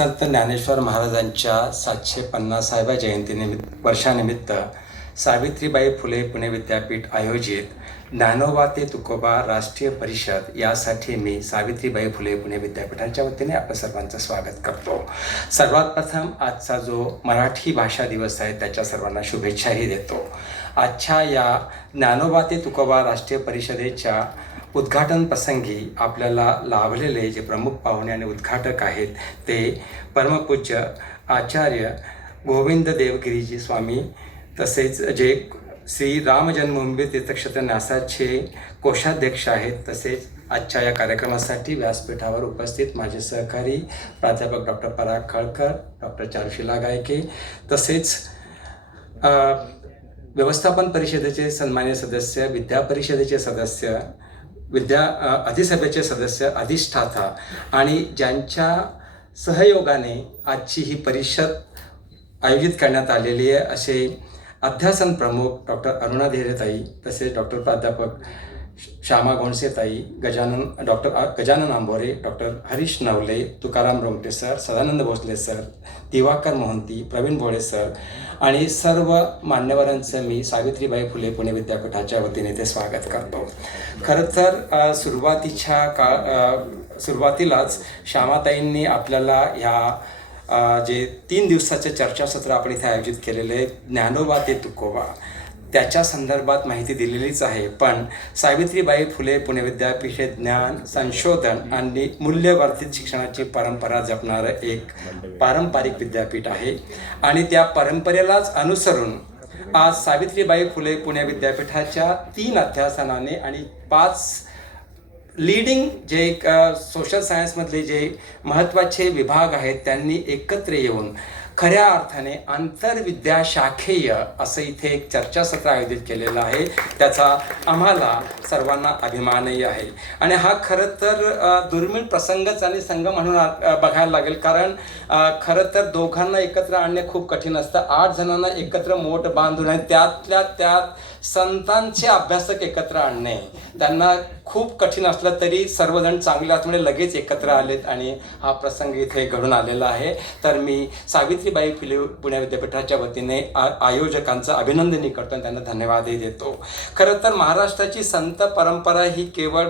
संत ज्ञानेश्वर महाराजांच्या 750व्या वर्षानिमित्त सावित्रीबाई फुले पुणे विद्यापीठ आयोजित ज्ञानोबा ते तुकोबा राष्ट्रीय परिषद यासाठी मी सावित्रीबाई फुले पुणे विद्यापीठाच्या वतीने आपलं सर्वांचं स्वागत करतो. सर्वात प्रथम आजचा जो मराठी भाषा दिवस आहे त्याच्या सर्वांना शुभेच्छाही देतो. आजच्या या ज्ञानोबा ते तुकोबा राष्ट्रीय परिषदेच्या उद्घाटन प्रसंगी आपल्याला लाभलेले जे प्रमुख पाहुणे आणि उद्घाटक आहेत ते परमपूज्य आचार्य गोविंद देवगिरीजी स्वामी, तसेच जे श्री राम जन्मभूमी तीर्थक्षेत्र न्यासाचे कोषाध्यक्ष आहेत, तसेच आजच्या या कार्यक्रमासाठी व्यासपीठावर उपस्थित माझे सहकारी प्राध्यापक डॉक्टर पराग खळकर, डॉक्टर चारुशिला गायके, तसेच व्यवस्थापन परिषदेचे सन्मान्य सदस्य, विद्या परिषदेचे सदस्य, अधिसभेचे सदस्य, अधिष्ठाता आणि ज्यांच्या सहयोगाने आजची ही परिषद आयोजित करण्यात आलेली आहे असे अध्यासन प्रमुख डॉक्टर अरुणा धीरेताई, तसेच डॉक्टर प्राध्यापक श्यामा गोंडसेताई, डॉक्टर गजानन आंबोरे, डॉक्टर हरीश नवले, तुकाराम रोंगटे सर, सदानंद भोसले सर, दिवाकर मोहंती, प्रवीण भोळे सर आणि सर्व मान्यवरांचं मी सावित्रीबाई फुले पुणे विद्यापीठाच्या वतीने ते स्वागत करतो. खरं तर सुरुवातीलाच श्यामाताईंनी आपल्याला ह्या जे 3 दिवसाचे चर्चासत्र आपण इथे आयोजित केलेले ज्ञानोबा ते तुकोबा त्याच्या संदर्भात माहिती दिलेलीच आहे. पण सावित्रीबाई फुले पुणे विद्यापीठ हे ज्ञान, संशोधन आणि मूल्यवर्धित शिक्षणाची परंपरा जपणारं एक पारंपरिक विद्यापीठ आहे आणि त्या परंपरेलाच अनुसरून आज सावित्रीबाई फुले पुणे विद्यापीठाच्या 3 अध्यासनाने आणि 5 लीडिंग जे सोशल सायन्समधले जे महत्त्वाचे विभाग आहेत त्यांनी एकत्र येऊन खऱ्या अर्थाने आंतरविद्याशाखेय असं इथे एक चर्चासत्र आयोजित केलेलं आहे. त्याचा आम्हाला सर्वांना अभिमानही आहे आणि हा खरं तर दुर्मिळ प्रसंगच आणि संघ म्हणून बघायला लागेल, कारण खरं तर दोघांना एकत्र आणणे खूप कठीण असतं. 8 जणांना एकत्र मोठ बांधून आणि त्यातल्या त्यात संतांचे अभ्यासक एकत्र आणणे त्यांना खूप कठीण असलं तरी सर्वजण चांगले असल्यामुळे लगेच एकत्र आलेत आणि हा प्रसंग इथे घडून आलेला आहे. तर मी सावित्रीबाई फुले पुणे विद्यापीठाच्या वतीने आयोजकांचं अभिनंदनही करतो आणि त्यांना धन्यवादही देतो. खरं तर महाराष्ट्राची संत परंपरा ही केवळ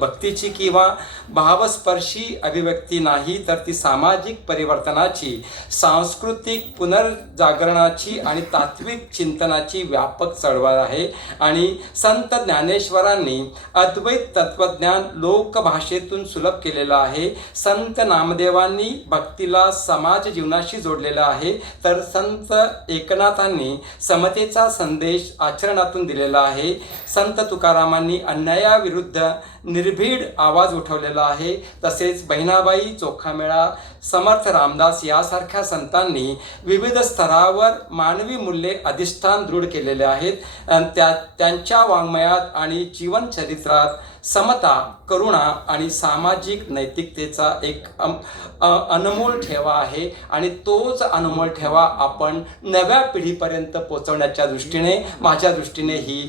भक्तीची किंवा भावस्पर्शी अभिव्यक्ती नाही, तर ती सामाजिक परिवर्तनाची, सांस्कृतिक पुनर्जागरणाची आणि तात्विक चिंतनाची व्यापक चळवळ आहे. आणि संत ज्ञानेश्वरांनी अद्वैत तत्वज्ञान लोकभाषेतून सुलभ केलेलं आहे. संत नामदेवांनी भक्तीला समाज जीवनाशी जोडलेला आहे, तर संत एकनाथांनी समतेचा संदेश आचरणातून दिलेला आहे. संत तुकारामांनी अन्यायाविरुद्ध निर्भीड आवाज उठवलेला आहे. तसेच बहिणाबाई, चोखामेळा, समर्थ रामदास यासारख्या संतांनी विविध स्तरावर मानवी मूल्ये अधिष्ठान दृढ केलेले आहेत. त्यांच्या वाङ्मयात आणि जीवनचरित्रात समता, करुणा आणि सामाजिक नैतिकतेचा एक अनमोल ठेवा आहे आणि तोच अनमोल ठेवा आपण नव्या पिढीपर्यंत पोचवण्याच्या दृष्टीने माझ्या दृष्टीने ही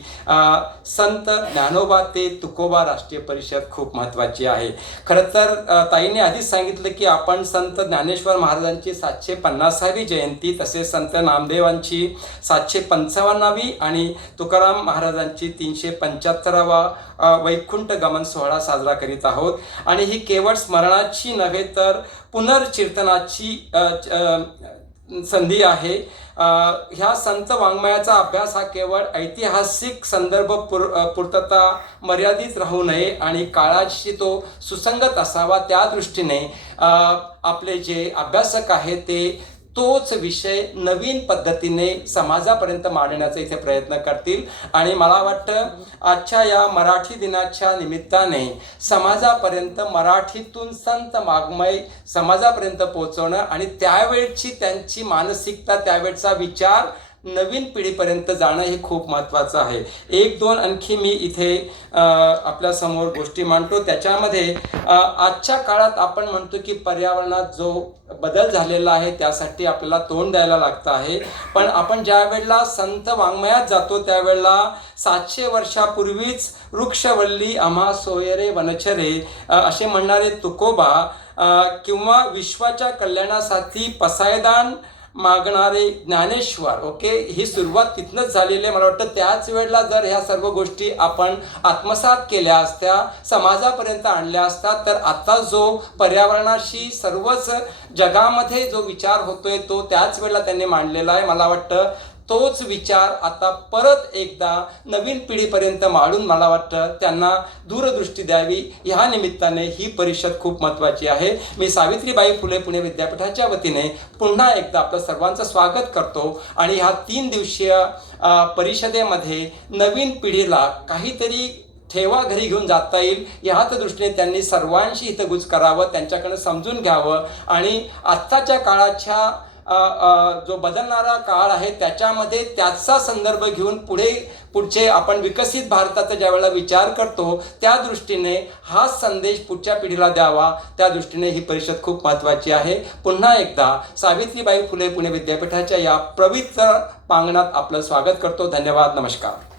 संत ज्ञानोबा ते तुकोबा राष्ट्रीय परिषद खूप महत्त्वाची आहे. खरं तर ताईने आधीच सांगितलं की आपण संत ज्ञानेश्वर महाराजांची 750वी जयंती, तसेच संत नामदेवांची 755वी आणि तुकाराम महाराजांची 375वा वैकुंठ गमन सोहळा साजरा करीत आहोत. आणि ही केवळ स्मरणाची नव्हे तर पुनर्चिंतनाची संधी आहे. ह्या संत वाङ्मयाचा अभ्यास हा केवळ ऐतिहासिक संदर्भ पूर्तता मर्यादित राहू नये आणि काळाशी तो सुसंगत असावा. त्या दृष्टीने आपले जे अभ्यासक आहेत ते तोच विषय नवीन पद्धतीने समाजापर्यंत मांडण्याचा इथे प्रयत्न करतील. आणि मला वाटतं आजच्या या मराठी दिनाच्या निमित्ताने समाजापर्यंत मराठीतून संत वाङ्मय समाजापर्यंत पोहोचवणं आणि त्यावेळची त्यांची मानसिकता, त्यावेळचा विचार नवीन पिढीपर्यंत जाणं हे खूप महत्त्वाचं आहे. 1-2 आणखी मी इथे आपल्यासमोर गोष्टी मांडतो. त्याच्यामध्ये आजच्या काळात आपण म्हणतो की पर्यावरणात जो बदल झालेला आहे त्यासाठी आपल्याला तोंड द्यायला लागतं आहे. पण आपण ज्या वेळेला संत वाङ्मयात जातो त्यावेळेला 700 वर्षापूर्वीच वृक्षवल्ली आम्हा सोयरे वनचरे असे म्हणणारे तुकोबा किंवा विश्वाच्या कल्याणासाठी पसायदान मागणारे ज्ञानेश्वर. ओके, ही सुरुवात तिथनंच झालेली आहे. मला वाटतं त्याच वेळेला जर ह्या सर्व गोष्टी आपण आत्मसात केल्या असत्या, समाजापर्यंत आणल्या असतात, तर आता जो पर्यावरणाशी सर्वच जगामध्ये जो विचार होतोय तो त्याच वेळेला त्यांनी मांडलेला आहे. मला वाटतं तोच विचार आता परत एकदा नवीन पिढीपर्यंत मांडून मला वाटतं त्यांना दूरदृष्टी द्यावी. ह्या निमित्ताने ही परिषद खूप महत्त्वाची आहे. मी सावित्रीबाई फुले पुणे विद्यापीठाच्या वतीने पुन्हा एकदा आपलं सर्वांचं स्वागत करतो आणि ह्या 3 दिवसीय परिषदेमध्ये नवीन पिढीला काहीतरी ठेवा घरी घेऊन जाता येईल ह्याच दृष्टीने त्यांनी सर्वांशी हितगुज करावं, त्यांच्याकडनं समजून घ्यावं आणि आत्ताच्या काळाच्या जो बदलणारा काळ आहे त्याच्यामध्ये त्याचा संदर्भ घेऊन पुढचे आपण विकसित भारताचा ज्या वेळेला विचार करतो त्या दृष्टीने हा संदेश पुढच्या पिढीला द्यावा. त्या दृष्टीने ही परिषद खूप महत्त्वाची आहे. पुन्हा एकदा सावित्रीबाई फुले पुणे विद्यापीठाच्या या पवित्र प्रांगणात आपलं स्वागत करतो. धन्यवाद. नमस्कार.